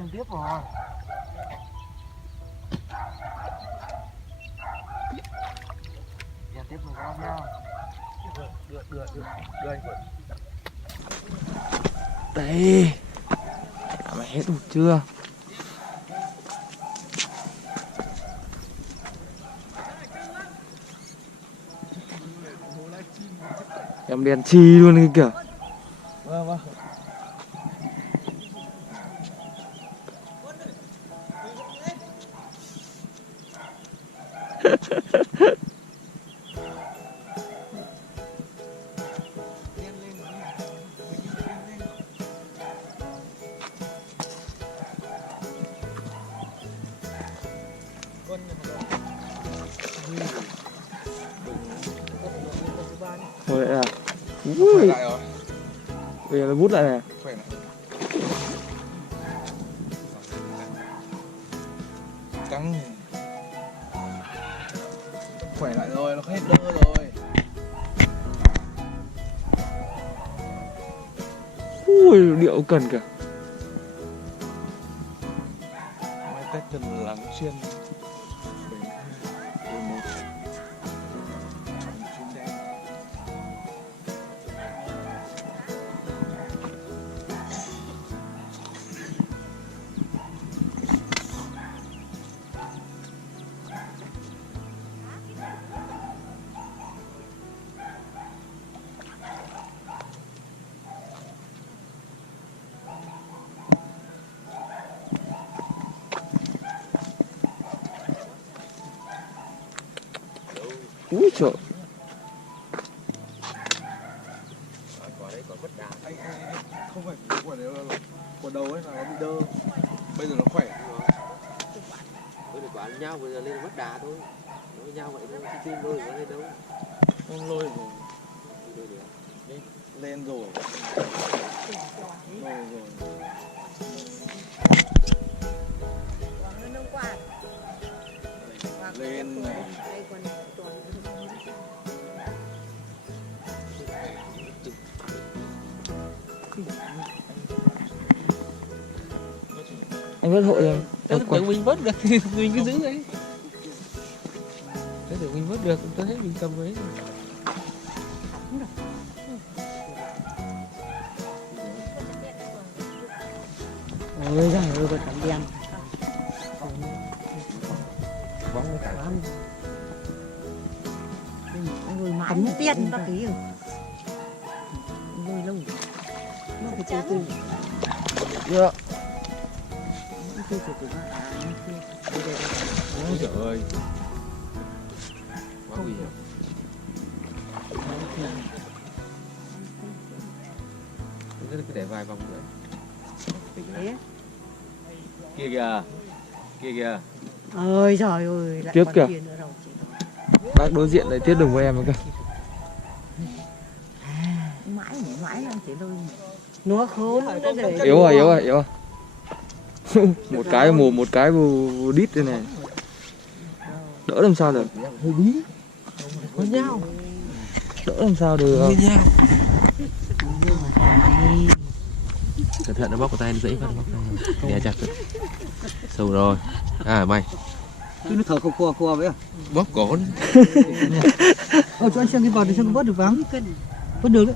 đen tiếp rồi. Đen tiếp rồi con nha. Đưa anh. Đây. Mày hết đủ chưa? Em đèn chi luôn kìa. Vâng. Thôi vậy à? Khỏe lại rồi. Bây giờ nó bút lại này. Khỏe lại. Căng. Khỏe lại rồi, nó hết đơ rồi. Ui, điệu cần kìa. Mai Tết cần lắng xuyên. Úi trời. Anh không phải quả đấy là quả đầu ấy là nó bị đơ. Bây giờ nó khỏe rồi. Bây giờ quả nhau bây giờ lên mất đà thôi. Nó nhau vậy thôi, chứ tim lôi có lên đâu. Không lôi rồi. Lên rồi. Lôi rồi. Lên này. Anh vớt hộ em. Em tưởng mình vớt được thì mình cứ giữ đấy. Thế tưởng mình vớt được, tôi thấy mình cầm ấy. Ôi giời ơi, con tắm đen. Bóng cái cả lắm. Tắm tiền bác ký rồi. Lôi lâu. Nó phải từ từ. Dạ. Từ từ. Ôi trời ơi. Quá nguy hiểm. Cứ để vài vòng nữa. Thế. Kia kìa. Ôi trời ơi, lại Tiếp còn kìa. tiền nữa đâu chị. Bác đối diện lại tiếp đừng với em kìa. Mãi là chỉ lôi. Nó khốn nó để. Yếu rồi. Một cái mồm, một cái vô đít đây này. Đỡ làm sao được. Hơi bí. Có nhau. Đỡ làm sao được. Cẩn thận nó bóc vào tay nó dễ phát bóc tay. Đè chặt rồi. Sâu rồi. À mày. Cứ nó thở khò vậy à? Bóc cổ. Cho anh xem cái vợt để xem nó vớt được vắng. Vớt được đấy.